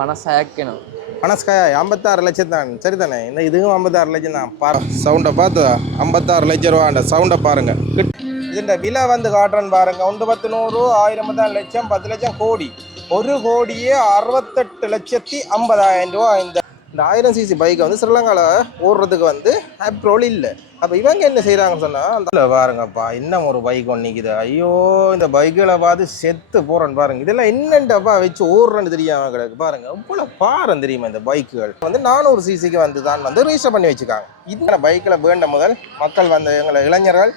மனசயக்கணும் மனஸ்காயா ஐம்பத்தாறு லட்சம் தான். சரி தானே இந்த இதுவும் ஐம்பத்தாறு லட்சம் தான். பாரு சவுண்டை பார்த்து ஐம்பத்தாறு லட்சம் ரூபாண்ட சவுண்டை பாருங்க. இதுண்ட விலை வந்து காட்டுறேன்னு பாருங்க. ஒன்று பத்து நூறு ஆயிரம் தான் லட்சம் பத்து லட்சம் கோடி. ஒரு கோடியே அறுபத்தெட்டு லட்சத்தி ஐம்பதாயிரம் ரூபா இந்த இந்த ஆயிரம் சிசி பைக்கை வந்து ஸ்ரீலங்காவில் ஓடுறதுக்கு வந்து பெட்ரோல் இல்லை. அப்போ இவங்க என்ன செய்கிறாங்கன்னு சொன்னால் அந்த பாருங்கப்பா இன்னும் ஒரு பைக் ஒன்று நிற்குது ஐயோ இந்த பைக்கில் பார்த்து செத்து போகிறேன்னு பாருங்க. இதெல்லாம் என்னண்டப்பா வச்சு ஓடுறேன்னு தெரியும் கிடக்கு. பாருங்கள் இவ்வளோ பாரம் தெரியுமா இந்த பைக்குகள் வந்து நானூறு சிசிக்கு வந்து தான் வந்து ரிஜிஸ்டர் பண்ணி வச்சுக்காங்க இந்த பைக்கில் வேண்ட முதல் மக்கள் வந்து எங்களை இளைஞர்கள்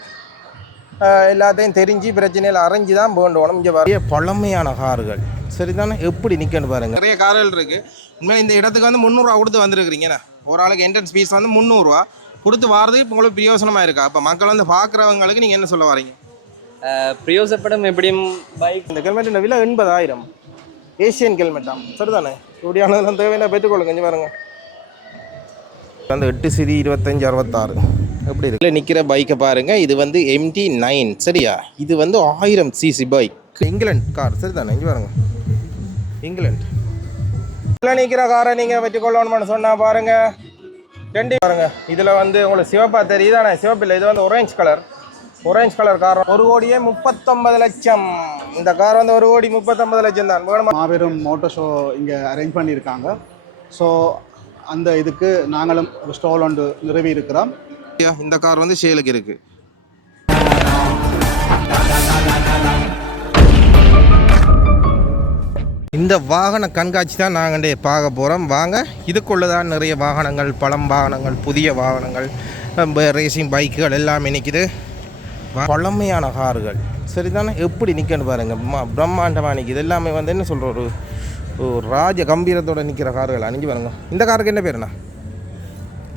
எல்லாத்தையும் தெரிஞ்சு பிரச்சனையில் அரைஞ்சு தான் வேண்டணும் இங்கே நிறைய பழமையான கார்கள். சரிதானே? எப்படி நிற்கன்னு பாருங்க. நிறைய கார்கள் இருக்கு. உண்மையில இந்த இடத்துக்கு வந்து முந்நூறுரூவா கொடுத்து வந்திருக்கிறீங்கண்ணா ஒரு ஆளுக்கு என்ட்ரன்ஸ் ஃபீஸ் வந்து முந்நூறுரூவா கொடுத்து வாரதுக்கு இப்போ உங்களுக்கு பிரயோசனமாக இருக்கா? அப்போ மக்கள் வந்து பார்க்குறவங்களுக்கு நீங்கள் என்ன சொல்ல வரீங்க? பிரயோசப்படும் எப்படியும் பைக் இந்த ஹெல்மெட் விலை எண்பதாயிரம். ஏசியன் ஹெல்மெட்டாம் சரிதானே? இப்படியானதெல்லாம் தேவையான பெற்றுக்கொள்ளுங்க இங்கே பாருங்க. வந்து எட்டு சிரி இருபத்தஞ்சி அறுபத்தாறு. எப்படி இருக்கு? இல்லை நிற்கிற பைக்கை பாருங்க. இது வந்து எம்டி நைன் சரியா? இது வந்து ஆயிரம் சிசி பைக் இங்கிலாந்து கார் சரிதானே? இங்கே பாருங்க. இங்கிலாந்து இதில் நிற்கிற காரை நீங்கள் பெற்றுக்கொள்ளணும்னு சொன்னால் பாருங்க. ரெண்டு பாருங்க. இதில் வந்து உங்களுக்கு சிவப்பா தெரியுதானே? சிவப்பு இல்லை இது வந்து orange colour orange colour car ஒரு கோடியே முப்பத்தொன்பது லட்சம். இந்த கார் வந்து ஒரு கோடி முப்பத்தொன்பது லட்சம் தான். வேணுமா? மாபெரும் மோட்டர் ஷோ இங்கே அரேஞ்ச் பண்ணியிருக்காங்க. ஸோ அந்த இதுக்கு நாங்களும் ஒரு ஸ்டால் ஒன்று நிறுவி இருக்கிறோம் ஐயா, இந்த கார் வந்து சேலுக்கு இருக்கு. இந்த வாகன கண்காட்சி தான் நாங்கள் பார்க்க போகிறோம் வாங்க இதுக்குள்ள தான் நிறைய வாகனங்கள் பழம் வாகனங்கள் புதிய வாகனங்கள் ரேசிங் பைக்குகள் எல்லாமே நிற்கிது பழமையான கார்கள். சரிதானே? எப்படி நிற்கன்னு பாருங்க. பிரம்மாண்டமாக நிற்கிது எல்லாமே வந்து என்ன சொல்கிற ஒரு ராஜ கம்பீரத்தோட நிற்கிற கார்கள். அணிஞ்சு பாருங்க. இந்த காருக்கு என்ன பேருண்ணா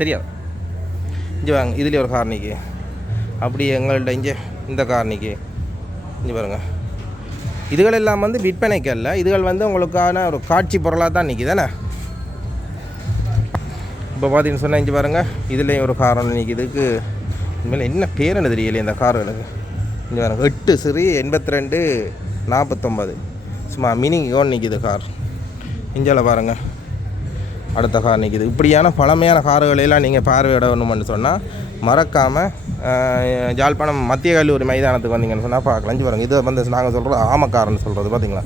தெரியாது. இங்கே வாங்க இதுலேயே ஒரு கார் நிற்கி அப்படி எங்கள்கிட்ட இங்கே இந்த கார் நிற்கி இங்கே பாருங்கள் இதுகள் எல்லாம் வந்து விற்பனைக்கு அல்ல இதுகள் வந்து உங்களுக்கான ஒரு காட்சி பொருளாக தான் நிற்கி தானே? இப்போ பார்த்தீங்கன்னு சொன்னால் இங்கே பாருங்கள் இதுலேயும் ஒரு கார் ஒன்று நிற்கிதுக்கு இனிமேல் என்ன பேருன்னு தெரியலையே இந்த கார்களுக்கு இங்கே பாருங்க எட்டு சிறி எண்பத்தி ரெண்டு நாற்பத்தொம்பது சும்மா மினி ஓன் நிற்கிது கார் இஞ்சால பாருங்கள் அடுத்த கார் நிற்கிது இப்படியான பழமையான கார்களையெல்லாம் நீங்கள் பார்வையிடணும்னு சொன்னால் மறக்காமல் ஜாழ்ப்பாணம் மத்திய கல்லூரி மைதானத்துக்கு வந்தீங்கன்னு சொன்னால் பார்க்கலாம். இங்க பாருங்க இது வந்து நாங்கள் சொல்கிறது ஆமக்காரன்னு சொல்கிறது பார்த்தீங்களா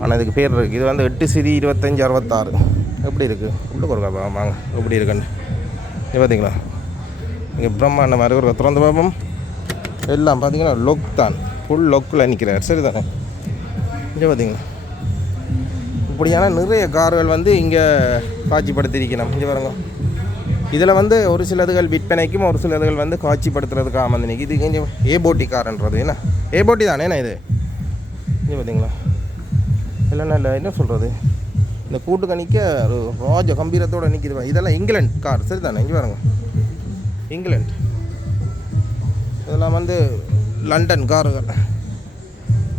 ஆனால் இதுக்கு பேர் இருக்குது இது வந்து எட்டு சிரி இருபத்தஞ்சி அறுபத்தாறு. எப்படி இருக்குது உள்ளே கொடுக்க வாங்க. எப்படி இருக்குன்னு. இது பார்த்தீங்களா இங்கே பிரம்மாண்ட மாதிரி ஒரு திறந்த பாபம். எல்லாம் பார்த்தீங்கன்னா லொக் தான் ஃபுல் லொக்கில் நிற்கிறார் சரி தானே இங்கே பார்த்தீங்களா இப்படியான நிறைய கார்கள் வந்து இங்கே காட்சிப்படுத்தியிருக்கணும். இங்கே பாருங்க. இதில் வந்து ஒரு சிலதுகள் விற்பனைக்கும் ஒரு சிலதுகள் வந்து காட்சிப்படுத்துறதுக்காக வந்து நிற்கி இது கொஞ்சம் ஏபோட்டி கார்ன்றது என்ன? ஏபோட்டி தானே? என்ன இது? இது பார்த்தீங்களா இல்லை என்ன சொல்கிறது இந்த கூட்டு கணிக்க ஒரு ராஜ கம்பீரத்தோடு நிற்கிது இதெல்லாம் இங்கிலாந்து கார். சரி தானே இங்கே பாருங்க. இங்கிலாந்து. இதெல்லாம் வந்து லண்டன் காருகள்.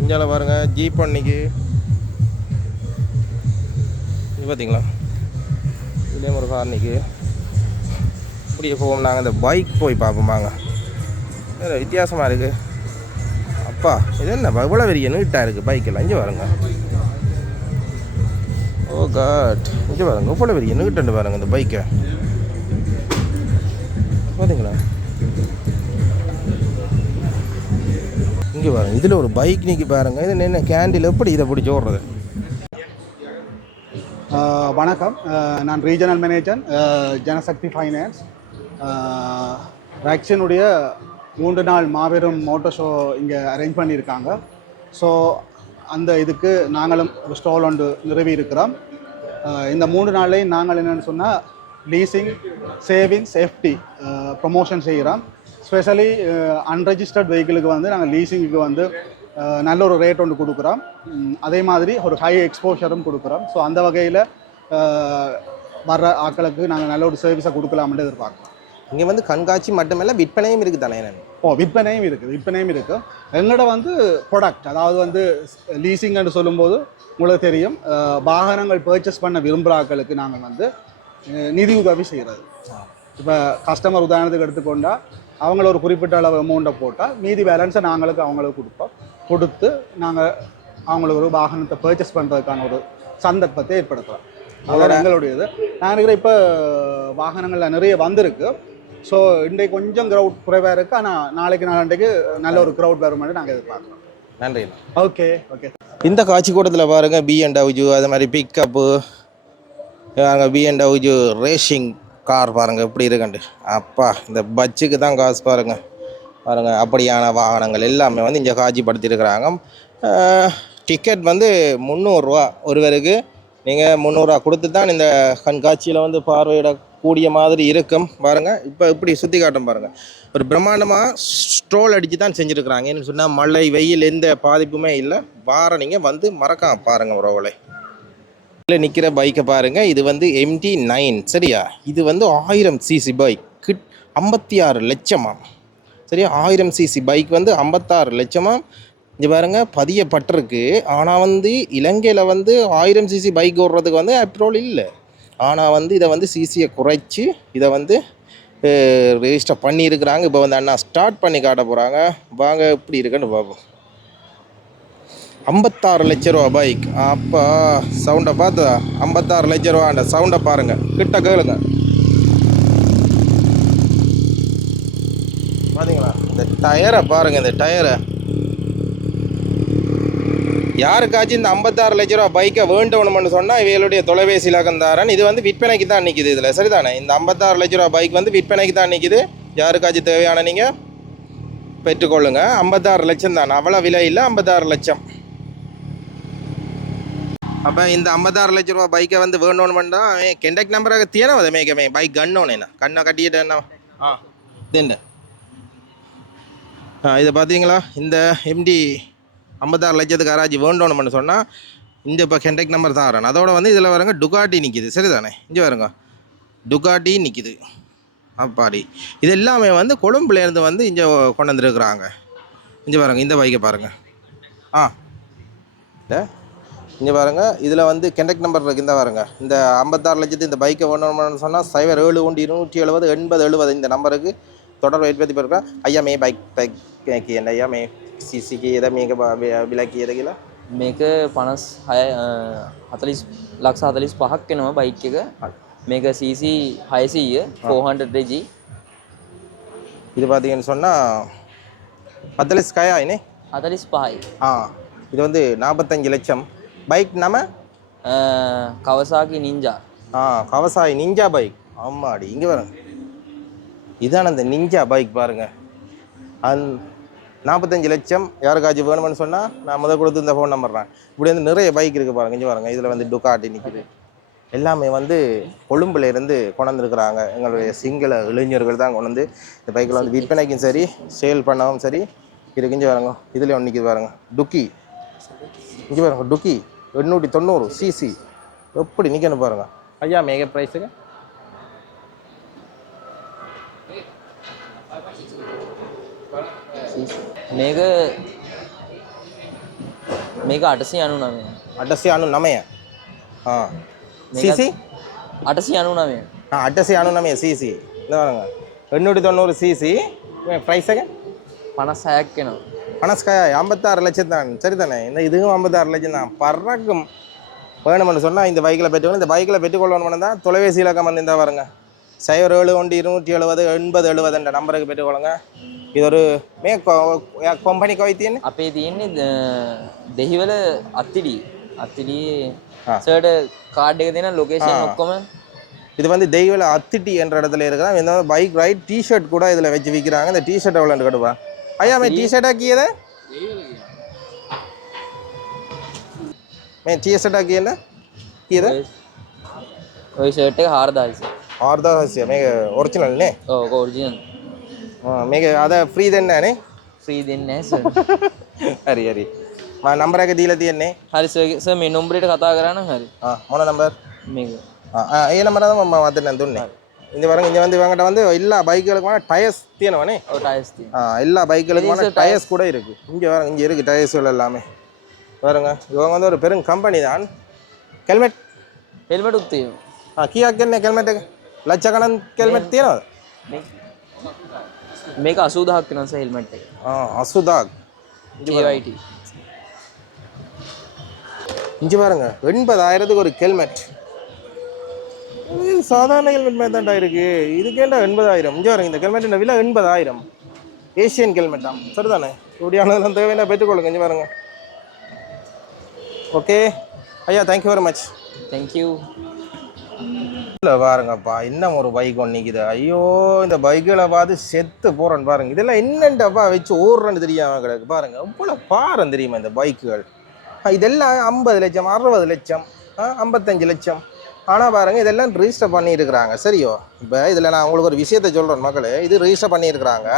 இந்தியாவில் பாருங்கள் ஜீப் அன்னைக்கு இது பார்த்தீங்களா இதுலேயும் ஒரு கார் நிற்கி போவோம். நாங்கள் இந்த பைக் போய் பார்ப்போம் வாங்க வித்தியாசமாக இருக்குது அப்பா இது என்ன? இவ்வளோ பெரிய நீட்டாக இருக்குது பைக்கெல்லாம் இங்கே பாருங்க. Oh ஓ காட் இங்கே பாருங்க. இவ்வளோ பெரிய நீட்டுன்னு பாருங்க இந்த பைக்கை பார்த்தீங்களா? இங்கே பாருங்க. இதில் ஒரு பைக் நிற்கி பாருங்க. இது என்ன கேண்டில் எப்படி இதை பிடிச்சி ஓடுறது? வணக்கம். நான் ரீஜனல் மேனேஜர் ஜனசக்தி ஃபைனான்ஸ். வேக்சினுடைய மூன்று நாள் மாபெரும் மோட்டர் ஷோ இங்கே அரேஞ்ச் பண்ணியிருக்காங்க. ஸோ அந்த இதுக்கு நாங்களும் ஒரு ஸ்டால் ஒன்று நிறுவி இருக்கிறோம். இந்த மூன்று நாள்லையும் நாங்கள் என்னென்னு சொன்னால் லீசிங் சேவிங் சேஃப்டி ப்ரொமோஷன் செய்கிறோம். ஸ்பெஷலி அன்ரெஜிஸ்டர்ட் வெஹிக்கிளுக்கு வந்து நாங்கள் லீசிங்குக்கு வந்து நல்ல ஒரு ரேட் ஒன்று கொடுக்குறோம் அதே மாதிரி ஒரு ஹை எக்ஸ்போஷரும் கொடுக்குறோம் ஸோ அந்த வகையில் வர்ற ஆட்களுக்கு நாங்கள் நல்ல ஒரு சர்வீஸை கொடுக்கலாம்னு எதிர்பார்க்குறோம். இங்கே வந்து கண்காட்சி மட்டுமல்ல விற்பனையும் இருக்குது தானே ஓ விற்பனையும் இருக்குது விற்பனையும் இருக்குது எங்களோட வந்து ப்ராடக்ட் அதாவது வந்து லீசிங்னு சொல்லும்போது உங்களுக்கு தெரியும் வாகனங்கள் பர்ச்சேஸ் பண்ண விரும்புகிற ஆட்களுக்கு நாங்கள் வந்து நிதி உதவி செய்கிறது இப்போ கஸ்டமர் உதாரணத்துக்கு எடுத்துக்கொண்டா அவங்கள ஒரு குறிப்பிட்ட அளவு அமௌண்ட்டை போட்டால் மீதி பேலன்ஸை நாங்களுக்கு அவங்களுக்கு கொடுப்போம். கொடுத்து நாங்கள் அவங்களுக்கு ஒரு வாகனத்தை பர்ச்சேஸ் பண்ணுறதுக்கான ஒரு சந்தர்ப்பத்தை ஏற்படுத்தலாம் அதோட எங்களுடையது. நான் நினைக்கிறேன் இப்போ வாகனங்கள்ல நிறைய வந்திருக்கு. ஸோ இன்றைக்கு கொஞ்சம் க்ரௌட் குறைவாக இருக்குது ஆனால் நாளைக்கு நாளைக்கு நல்ல ஒரு க்ரௌட் வரும் நாங்கள் எதிர்பார்க்குறோம். நன்றி ஓகே ஓகே இந்த காட்சி கூட்டத்தில் பாருங்கள் பிஎன்டபிள்யூ அது மாதிரி பிக்கப்பு பாருங்க பிஎன்டபிள்யூ ரேஷிங் கார் பாருங்கள் எப்படி இருக்குண்டு அப்பா இந்த பஸ்ஸுக்கு தான் காசு பாருங்கள் பாருங்கள் அப்படியான வாகனங்கள் எல்லாமே வந்து இங்கே காட்சிப்படுத்தியிருக்கிறாங்க. டிக்கெட் வந்து முந்நூறுரூவா ஒருவருக்கு. நீங்கள் முந்நூறுரூவா கொடுத்து தான் இந்த கண்காட்சியில் வந்து பார்வையிடக்கூடிய மாதிரி இருக்கும். பாருங்கள் இப்போ இப்படி சுற்றி காட்டும் பாருங்கள் ஒரு பிரம்மாண்டமாக ஸ்ட்ரோல் அடித்து தான் செஞ்சுருக்குறாங்க. ஏன்னு சொன்னால் மழை வெயில் எந்த பாதிப்புமே இல்லை. வார நீங்கள் வந்து மறக்காம பாருங்கள் உறவுகளை. இல்லை நிற்கிற பைக்கை பாருங்கள் இது வந்து எம்டி நைன் சரியா? இது வந்து ஆயிரம் சிசி பைக் கிட் ஐம்பத்தி ஆறு லட்சமாம். சரியா ஆயிரம் சிசி பைக் வந்து ஐம்பத்தாறு லட்சமாக இங்கே பாருங்க பதியப்பட்டிருக்கு. ஆனால் வந்து இலங்கையில் வந்து ஆயிரம் சிசி பைக் ஓடுறதுக்கு வந்து பெட்ரோல் இல்லை. ஆனால் வந்து இதை வந்து சிசியை குறைச்சி இதை வந்து ரெஜிஸ்டர் பண்ணியிருக்கிறாங்க. இப்போ வந்து அண்ணா ஸ்டார்ட் பண்ணி காட்ட போகிறாங்க வாங்க எப்படி இருக்குன்னு பார்ப்போம். ஐம்பத்தாறு லட்ச ரூபா பைக் அப்போ சவுண்டை பார்த்தா ஐம்பத்தாறு லட்ச ரூபா அந்த சவுண்டை பாருங்க. கிட்ட கேளுங்க. பாத்தீங்களா? இந்த டயரை பாருங்க இந்த டயரை. யாருக்காச்சும் இந்த ஐம்பத்தாறு லட்ச ரூபா பைக்கை வேண்டணும்னு சொன்னால் இவங்களுடைய தொலைபேசி இலக்கம் தாரன் இது வந்து விற்பனைக்கு தான் நிற்கிது இதில் சரிதானே? இந்த ஐம்பத்தாறு லட்ச ரூபா பைக் வந்து விற்பனைக்கு தான் நிற்கிது யாருக்காச்சும் தேவையான நீங்கள் பெற்றுக்கொள்ளுங்க. ஐம்பத்தாறு லட்சம் தான் அவ்வளோ விலை இல்லை ஐம்பத்தாறு லட்சம். அப்போ இந்த ஐம்பத்தாறு லட்ச ரூபா பைக்கை வந்து வேணும்னுமெண்டா கெண்டக்ட் நம்பராக அதை மேகமே. பைக் கண்ணோனேண்ணா கண்ணை கட்டிட்டு என்ன? ஆ. இதுண்ட ஆ இதை பார்த்தீங்களா? இந்த எம்டி ஐம்பத்தாறு லட்சத்துக்கு யாராச்சும் வேண்டோன்னு சொன்னால் இந்த இப்போ கெண்டெக் நம்பர் தான் வரணும் அதோட வந்து இதில் வரங்க டுகாட்டி நிற்கிது சரிதானே? இங்கே வருங்க டுகாட்டி நிற்கிது அப்பாடி. இது எல்லாமே வந்து கொழும்புலேருந்து வந்து இங்கே கொண்டு வந்துருக்குறாங்க. இங்கே பாருங்கள் இந்த பைக்கை பாருங்கள் ஆ. இல்லை இங்கே பாருங்க இதில் வந்து கெண்டக்ட் நம்பர் இருக்குது இந்த பாருங்க. இந்த ஐம்பத்தாறு லட்சத்து இந்த பைக்கை வேணும்னு சொன்னால் சைவர் ஏழு ஒன்று இருநூற்றி எழுபது எண்பது எழுபது இந்த நம்பருக்கு தொடர்பு ஏற்படுத்தி போயிருக்கேன் ஐயா மே பைக் பைக் என்ன ஐயா மே சிசிக்கு எதை මේක විලකි එද කියලා මේක පනස් හය හතලිස් ලක්ෂ හතලිස් පහක් එනවා බයික් එක මේක CC හයසීය ෆෝහන්ඩ රෙජි இது பார்த்தீங்கன்னு சொன்னால் பத்தலிஸ் கயாயினே හතලිස් පහයි ஆ இது வந்து நாற்பத்தஞ்சு லட்சம் பைக் நம்ம කවසාකි නින්ජා ஆ கவசாய் நிஞ்சா பைக் ஆமாடி இங்கே பாருங்க இதான அந்த நிஞ்சா பைக் பாருங்க அந் நாற்பத்தஞ்சு லட்சம் யாருக்காச்சும் வேணும்னு சொன்னால் நான் முதல் கொடுத்து இந்த ஃபோன் நம்பர்றேன் இப்படி வந்து நிறைய பைக் இருக்குது பாருங்க இங்கே பாருங்கள் இதில் வந்து டுக்காட்டி நிற்கிது எல்லாமே வந்து கொழும்புல இருந்து கொண்டாந்துருக்குறாங்க எங்களுடைய சிங்கள இளைஞர்கள் தான் கொண்டு வந்து இந்த பைக்கில் வந்து விற்பனைக்கும் சரி சேல் பண்ணவும் சரி இது கிஞ்சி பாருங்க இதில் ஒன்று நிற்கிது பாருங்க. டுக்கி இங்கே பாருங்க டுக்கி எண்ணூற்றி தொண்ணூறு சிசி எப்படி நிற்கணும் பாருங்க. ஐயா மேக ப்ரைஸுக்கு මේක මේක අටසි අනු නමය அட்டசி அணு நமைய ஆ சிசி අටසි අනු නමය ஆ அட்டசி அணு நமைய சிசி இந்த பாருங்க எண்ணூற்றி தொண்ணூறு சிசி ப்ரைஸுக்கு පනස් හයක් කෙනවා பணஸ்காயா ஐம்பத்தாறு லட்சம் தான் சரி தானே இந்த இதுவும் ஐம்பத்தாறு லட்சம் தான் பறக்கும் வேணும்னு சொன்னால் இந்த பைக்கில் பெற்றுக்கணும் இந்த பைக்கில் பெற்றுக்கொள்ளணும்னு தான் தொலைபேசி இலக்கம் வந்து இந்த பாருங்க சைபர் ஏழு ஒன்று இருநூற்றி எழுபது எண்பது எழுபது என்ற நம்பருக்கு பெற்றுக்கொள்ளுங்க இது ஒரு மே கம்பெனி கோய்த்தின்னு අපේ තියෙන්නේ ද- දෙහිවල අත්තිඩි අත්තිඩි ආ. සට කාඩ් එක දෙන ලොකේෂන් ආ. ඔක්කොම இது வந்து தெய்வல அத்திட்டி என்ற இடத்துல இருக்கிறான் இந்த பைக் ரைட் டிஷர்ட் கூட இதில் வச்சு விற்கிறாங்க இந்த டிஷர்ட் எவ்வளோ கட்டுப்பா ஐயா மே டிஷர்ட் ஆக்கியது மே டிஷர்ட் ஆக்கியது கீது ඔය ෂර්ට් එක ఆర్దాహస్య మే ఒరిజినల్నే ఒక ఒరిజినల్ మీకు అదే ఫ్రీ తిన్నానే ఫ్రీ తిన్నే సార్ హరి హరి మా నంబర్ అయితే దీల తీయన్నే హరి సార్ సార్ మీ నంబర్ ఇటు కథా కరాను హరి మన నంబర్ మీకు ఏ నంబర్ தான் நம்ம வந்துட்டு உடனே இந்த வரங்க இங்கே வந்து இவங்ககிட்ட வந்து எல்லா பைக்குகளுக்குமான டயர்ஸ் தீனவனே. டயர்ஸ் ஆ எல்லா பைக்குகளுக்குமான டயர்ஸ் கூட இருக்குது இங்கே வரங்க இங்கே இருக்குது டயர்ஸ்கள் எல்லாமே. பாருங்க இவங்க வந்து ஒரு பெரும் கம்பெனி தான். Helmet helmet உத்தியும். ஆ கியாக்கு என்ன ஹெல்மெட்டுக்கு ஹெல்மெட் லட்சக்கணன் ஹெல்மெட் තියෙනවද මේක අසූදහක් වෙනස හෙල්මට් එක ஆ அசுதாக் KYT இஞ்சி பாருங்க எண்பதாயிரத்துக்கு ஒரு ஹெல்மெட் இது சாதாரண ஹெல்மெட் மாதிரி தான்டா இருக்கு இதுக்கேண்டா எண்பதாயிரம் இங்கே பாருங்க இந்த ஹெல்மெட் விலை எண்பதாயிரம் ஏஷியன் ஹெல்மெட் தான் சரிதானே இப்படியானதெல்லாம் தேவையான பெற்றுக்கொள்ளுங்க இங்கே பாருங்க ஓகே ஐயா தேங்க்யூ வெரி மச் தேங்க்யூ இல்லை பாருங்கப்பா இன்னும் ஒரு பைக் ஒன்று நிற்கிது ஐயோ இந்த பைக்கில் பார்த்து செத்து போகிறேன்னு பாருங்க. இதெல்லாம் என்னண்டப்பா வச்சு ஓடுறேன்னு தெரியாம கிடக்கு. பாருங்க எவ்வளோ பாரம் தெரியுமா இந்த பைக்குகள் இதெல்லாம் ஐம்பது லட்சம் அறுபது லட்சம் ஐம்பத்தஞ்சு லட்சம். ஆனால் பாருங்க இதெல்லாம் ரிஜிஸ்டர் பண்ணியிருக்கிறாங்க. சரியோ? இப்போ இதில் நான் உங்களுக்கு ஒரு விஷயத்தை சொல்கிறேன் மக்களே. இது ரிஜிஸ்டர் பண்ணியிருக்கிறாங்க.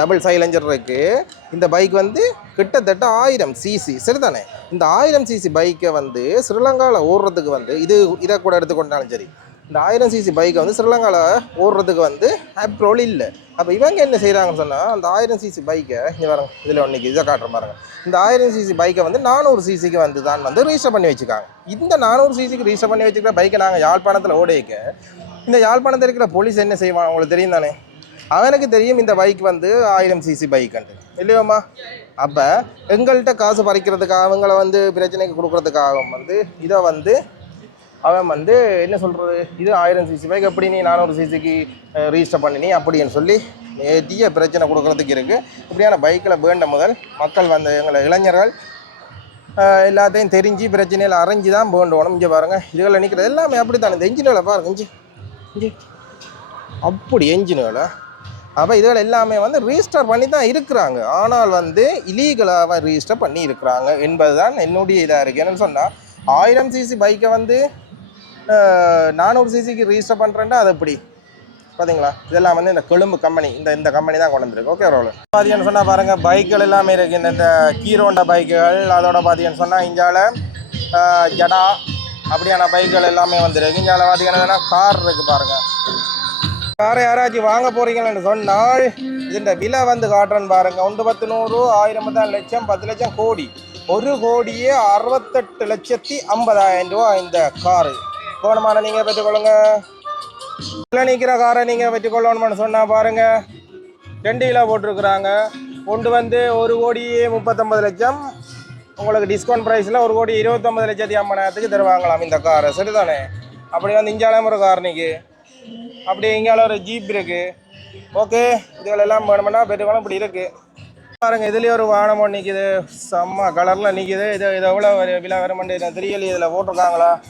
டபுள் சைலஞ்சர் இருக்குது இந்த பைக் வந்து கிட்டத்தட்ட ஆயிரம் சிசி சரிதானே? இந்த ஆயிரம் சிசி பைக்கை வந்து ஸ்ரீலங்காவில் ஓடுறதுக்கு வந்து இது இதை கூட எடுத்துக்கொண்டாலும் சரி. இந்த ஆயிரம் சிசி பைக்கை வந்து ஸ்ரீலங்காவில் ஓடுறதுக்கு வந்து ஆப்ரோல் இல்லை. அப்போ இவங்க என்ன செய்கிறாங்கன்னு சொன்னால் அந்த ஆயிரம் சிசி பைக்கை இங்கே வரங்க இதில் ஒன்றைக்கு இதை காட்டுற பாருங்க இந்த ஆயிரம் சிசி பைக்கை வந்து நானூறு சிசிக்கு வந்து தான் வந்து ரிஜிஸ்டர் பண்ணி வச்சுக்காங்க. இந்த நானூறு சிசிக்கு ரிஜிஸ்டர் பண்ணி வச்சுக்கிற பைக்கை நாங்கள் யாழ்ப்பாணத்தில் ஓடிக்க இந்த யாழ்ப்பாணத்தில் இருக்கிற போலீஸ் என்ன செய்வான் உங்களுக்கு தெரியும் தானே? அவனுக்கு தெரியும் இந்த பைக் வந்து ஆயிரம் சிசி பைக்குன்ட்டு. இல்லையோம்மா அப்போ எங்கள்கிட்ட காசு பறிக்கிறதுக்காக அவங்கள வந்து பிரச்சனைக்கு கொடுக்கறதுக்காகவும் வந்து இதை வந்து அவன் வந்து என்ன சொல்கிறது இது ஆயிரம் சிசி பைக் எப்படி நீ நானூறு சிசிக்கு ரிஜிஸ்டர் பண்ணினி அப்படின்னு சொல்லி நேத்திய பிரச்சனை கொடுக்கறதுக்கு இருக்குது இப்படியான பைக்கில் வேண்ட முதல் மக்கள் வந்து எங்களை இளைஞர்கள் எல்லாத்தையும் தெரிஞ்சு பிரச்சனையில் அரைஞ்சு தான் வேண்டணும். இங்கே பாருங்கள் இதுகளில் நிற்கிறது எல்லாமே அப்படி தான் இந்த என்ஜின்களை பாருங்க இஞ்சி இஞ்சி அப்படி என்ஜின்களை அப்போ இதுகள் எல்லாமே வந்து ரிஜிஸ்டர் பண்ணி தான் இருக்கிறாங்க. ஆனால் வந்து இலீகலாக ரிஜிஸ்டர் பண்ணி இருக்கிறாங்க என்பது தான் என்னுடைய இதாக இருக்குது என்னென்னு சொன்னால் ஆயிரம் சிசி பைக்கை வந்து நானூறு சிசிக்கு ரிஜிஸ்டர் பண்ணுறேன்னா அது எப்படி? பார்த்தீங்களா இதெல்லாம் வந்து இந்த கொழும்பு கம்பெனி இந்த இந்த கம்பெனி தான் கொண்டு வந்துருக்கு. ஓகே ரோல் பார்த்தீங்கன்னு சொன்னால் பாருங்கள் பைக்குகள் எல்லாமே இருக்குது இந்த இந்த கீரோண்டா பைக்குகள் அதோட பார்த்தீங்கன்னு சொன்னால் இங்கால ஜடா அப்படியான பைக்குகள் எல்லாமே வந்துருக்கு. இஞ்சால பார்த்தீங்கன்னா கார் இருக்குது பாருங்கள் காரை யாராச்சும் வாங்க போகிறீங்கன்னு சொன்னால் இதுன்ற விலை வந்து காட்டுறேன்னு பாருங்கள் ஒன்று பத்து நூறு ஆயிரம் தான் லட்சம் பத்து லட்சம் கோடி. ஒரு கோடியே அறுபத்தெட்டு லட்சத்தி ஐம்பதாயிரம் ரூபா இந்த காரு போனமான நீங்கள் பெற்றுக்கொள்ளுங்க. இல்லை நிற்கிற காரை நீங்கள் பெற்றுக்கொள்ளணும்னு சொன்னால் பாருங்க. ரெண்டு கிலோ போட்டிருக்கிறாங்க. கொண்டு வந்து ஒரு கோடி முப்பத்தொம்பது லட்சம். உங்களுக்கு டிஸ்கவுண்ட் ப்ரைஸில் ஒரு கோடி இருபத்தொம்பது லட்சத்தி ஐம்பதாயிரத்துக்கு தருவாங்களாம் இந்த காரை. சரிதானே? அப்படி வந்து இஞ்சாலம் ஒரு கார் நிற்கி அப்படி இங்கால ஒரு ஜீப் இருக்குது ஓகே இதுகள் எல்லாம் வேணும்னா பெற்றுக்கணும் இப்படி இருக்குது பாருங்கள் இதுலேயே ஒரு வானம் நிற்கிது செம்ம கலரில் நிற்கிது இது இது எவ்வளோ வரு- விலை வருமெண்டு தெரியலையே. இதில் போட்டிருக்காங்களா?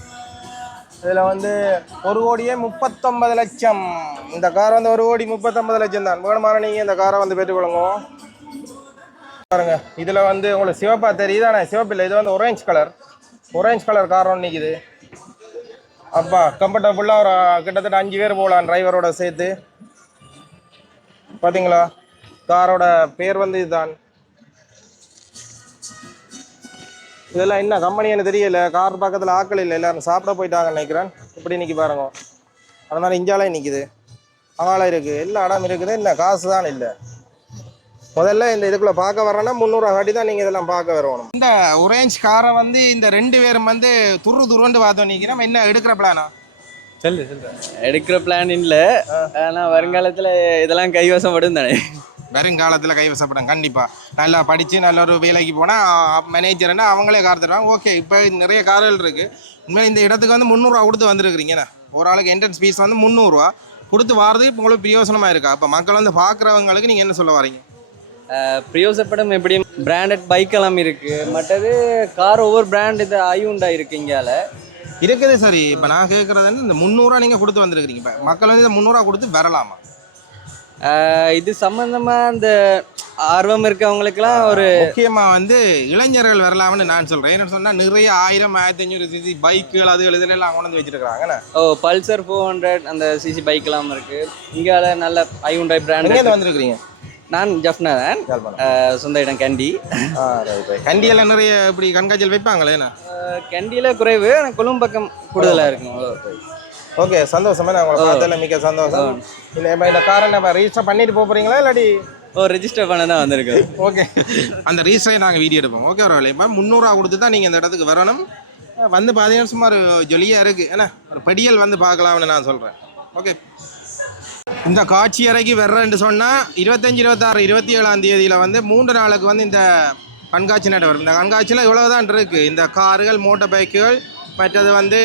இதில் வந்து ஒரு கோடியே முப்பத்தொன்பது லட்சம். இந்த கார் வந்து ஒரு கோடி முப்பத்தொன்பது லட்சம் தான். வேணுமான நீங்கள் இந்த காரை வந்து பெற்றுக்கொள்ளுங்க பாருங்க இதில் வந்து உங்களுக்கு சிவப்பா தெரியுதானே? சிவப்பு இல்லை இது வந்து orange colour orange colour car ஒன்று நிற்கிது அப்பா கம்ஃபர்டபுளாக ஒரு கிட்டத்தட்ட அஞ்சு பேர் போகலாம் டிரைவரோட சேர்த்து. பார்த்தீங்களா காரோட பேர் வந்து இதுதான். இதெல்லாம் என்ன கம்பெனி எனக்கு தெரியல. கார் பக்கத்தில் ஆக்கள் இல்லை. எல்லாரும் சாப்பிட போயிட்டாங்கன்னு நினைக்கிறேன். இப்படி நிற்கி பாருங்க. அதனால இஞ்சாலே நிற்கிது அங்கால இருக்குது எல்லா இடம் இருக்குது. என்ன காசு தான் இல்லை. முதல்ல இந்த இதுக்குள்ள பார்க்க வரேன்னா முந்நூறுவா காட்டி தான் நீங்கள் இதெல்லாம் பார்க்க வரணும். இந்த ஒரேஞ்ச் காரை வந்து இந்த ரெண்டு பேரும் வந்து துரு துருண்டு பார்த்தோம் நிற்கிறோம் என்ன எடுக்கிற பிளானா சொல்லு சொல்லு. எடுக்கிற பிளான் இல்லை. ஆனால் வருங்காலத்தில் இதெல்லாம் கைவசம் படும் தானே. வருங்காலத்தில் கைவசப்படும். கண்டிப்பாக நல்லா படித்து நல்ல ஒரு வேலைக்கு போனால் மேனேஜர்னா அவங்களே கார் தருவாங்க. ஓகே இப்போ நிறைய கார்கள் இருக்குது உண்மையாக இந்த இடத்துக்கு வந்து முந்நூறுரூவா கொடுத்து வந்துருக்குறீங்கண்ணா ஒரு ஆளுக்கு என்ட்ரன்ஸ் ஃபீஸ் வந்து முந்நூறுரூவா கொடுத்து வாரதுக்கு இப்போ உங்களுக்கு பிரயோசனமாக இருக்கா? அப்போ மக்கள் வந்து பார்க்குறவங்களுக்கு நீங்கள் என்ன சொல்ல வரீங்க? பிரியோசப்படம் எப்படி? பிராண்டட் பைக் எல்லாம் இருக்கு. மற்றது கார் ஒவ்வொரு பிராண்ட் இது ஐயுண்டா இருக்கு இங்கால இருக்குது சரி. இப்போ நான் கேட்குறது வந்து இந்த முந்நூறுரூவா நீங்கள் கொடுத்து வந்துருக்கிறீங்க. இப்போ மக்கள் வந்து இந்த முந்நூறுரூவா கொடுத்து வரலாமா? இது சம்பந்தமா அந்த ஆர்வம் இருக்கவங்களுக்குலாம் ஒரு முக்கியமாக வந்து இளைஞர்கள் வரலாம்னு நான் சொல்கிறேன் என்ன சொன்னால் நிறைய ஆயிரம் ஆயிரத்தி ஐநூறு சிசி பைக்குகள் அது இதுல எல்லாம் கொண்டு வந்து வச்சிருக்காங்கண்ணே ஓ பல்சர் ஃபோர் ஹண்ட்ரட் அந்த சிசி பைக் எல்லாம் இருக்கு. இங்கால நல்ல ஐயுண்டாய் பிராண்ட் வந்திருக்கிறீங்க? நான் ஜஃப்னா தான். சொந்த இடம் கேண்டி. கண்டியெல்லாம் நிறைய இப்படி கண்காட்சியில் வைப்பாங்களே கேண்டியில குறைவு ஆனா கொழும்பு பக்கம் கூடுதலா இருக்கும். ஓகே சந்தோஷமே. நான் உங்களை பார்த்ததில்ல மிக்க சந்தோஷம். இந்த இப்போ இந்த காரை நம்ம ரெஜிஸ்டர் பண்ணிட்டு போக போகிறீங்களா இல்லாட்டி? ஓ ரெஜிஸ்டர் பண்ண தான் வந்திருக்கோம். ஓகே. அந்த ரீசனை நாங்கள் வீடியோ எடுப்போம். ஓகே ஒரு இப்போ முந்நூறுரூவா கொடுத்து தான் நீங்கள் இந்த இடத்துக்கு வரணும். வந்து பார்த்தீங்கன்னா சுமார் ஜொலியாக இருக்குது என்ன ஒரு படியல் வந்து பார்க்கலாம்னு நான் சொல்கிறேன் ஓகே. இந்த காட்சி அறைக்கு வர்றேன்னு சொன்னால் இருபத்தஞ்சி இருபத்தாறு இருபத்தி ஏழாம் தேதியில் வந்து மூன்று நாளுக்கு வந்து இந்த கண்காட்சி நடைபெறும். இந்த கண்காட்சியில் இவ்வளோ தான் இருக்குது இந்த கார்கள் மோட்டார் பைக்குகள் மற்றது வந்து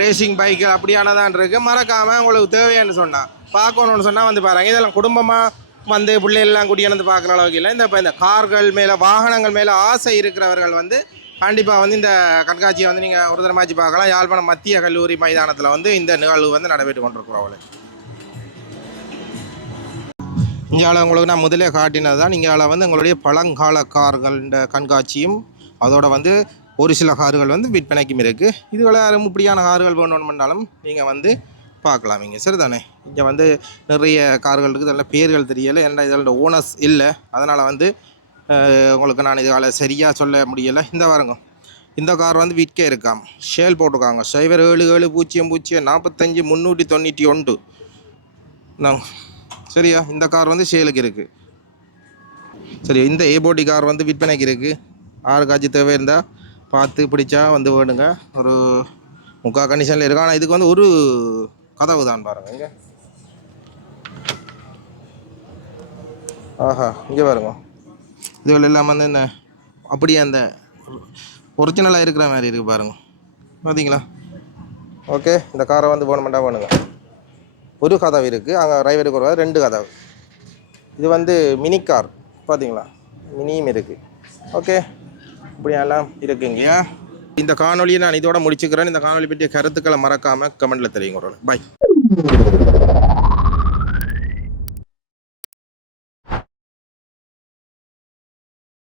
ரேசிங் பைக்கு அப்படியானதான் இருக்குது மறக்காமல் உங்களுக்கு தேவையானு சொன்னால் பார்க்கணுன்னு சொன்னால் வந்து பாருங்க. இதெல்லாம் குடும்பமாக வந்து பிள்ளைகள்லாம் குடியானது பார்க்குற அளவுக்கு இல்லை. இந்த இப்போ இந்த கார்கள் மேலே வாகனங்கள் மேலே ஆசை இருக்கிறவர்கள் வந்து கண்டிப்பாக வந்து இந்த கண்காட்சியை வந்து நீங்கள் ஒரு தரமாச்சு பார்க்கலாம். யாழ்ப்பாணம் மத்திய கல்லூரி மைதானத்தில் வந்து இந்த நிகழ்வு வந்து நடைபெற்று கொண்டிருக்கிறோம் அவளை. இங்கால உங்களுக்கு நான் முதலே காட்டினது தான் இங்கால வந்து உங்களுடைய பழங்கால கார்கள் இந்த கண்காட்சியும் அதோட வந்து ஒரு சில கார்கள் வந்து விற்பனைக்கும் இருக்குது இதுகளை இப்படியான கார்கள் வேணும்னாலும் நீங்கள் வந்து பார்க்கலாம். இங்கே சரிதானே? இங்கே வந்து நிறைய கார்கள் இருக்குது அதில் பேர்கள் தெரியலை. ஏன்னா இதோட ஓனர்ஸ் இல்லை. அதனால் வந்து உங்களுக்கு நான் இதால் சரியாக சொல்ல முடியலை. இந்த வாருங்க இந்த கார் வந்து விற்க இருக்காம். ஷேல் போட்டிருக்காங்க. சைபர் ஏழு ஏழு பூஜ்ஜியம் பூஜ்ஜியம் நாற்பத்தஞ்சு முந்நூற்றி தொண்ணூற்றி ஒன்று. சரியா? இந்த கார் வந்து சேலுக்கு இருக்குது சரி இந்த ஏபோடி கார் வந்து விற்பனைக்கு இருக்குது ஆறு காட்சி தேவை இருந்தால் பார்த்து பிடிச்சா வந்து வேணுங்க. ஒரு முக்கால் கண்டிஷனில் இருக்கு. ஆனால் இதுக்கு வந்து ஒரு கதவு தான் பாருங்க. இங்கே. ஆஹா இங்கே பாருங்க. இதுகள் இல்லாமல் வந்து இந்த அப்படியே அந்த ஒரிஜினலாக இருக்கிற மாதிரி இருக்குது பாருங்க. பார்த்தீங்களா ஓகே இந்த காரை வந்து போகணுமெண்டா வேணுங்க. ஒரு கதவு இருக்குது அங்கே டிரைவருக்கு ஒரு ரெண்டு கதவு. இது வந்து மினி கார் பார்த்தீங்களா மினியும் இருக்குது ஓகே இப்படியெல்லாம் இருக்குங்கய்யா. இந்த காணொலியை நான் இதோட முடிச்சுக்கிறேன். இந்த காணொலி பற்றிய கருத்துக்களை மறக்காமல் கமெண்ட்டில் தெரியுங்க பாய்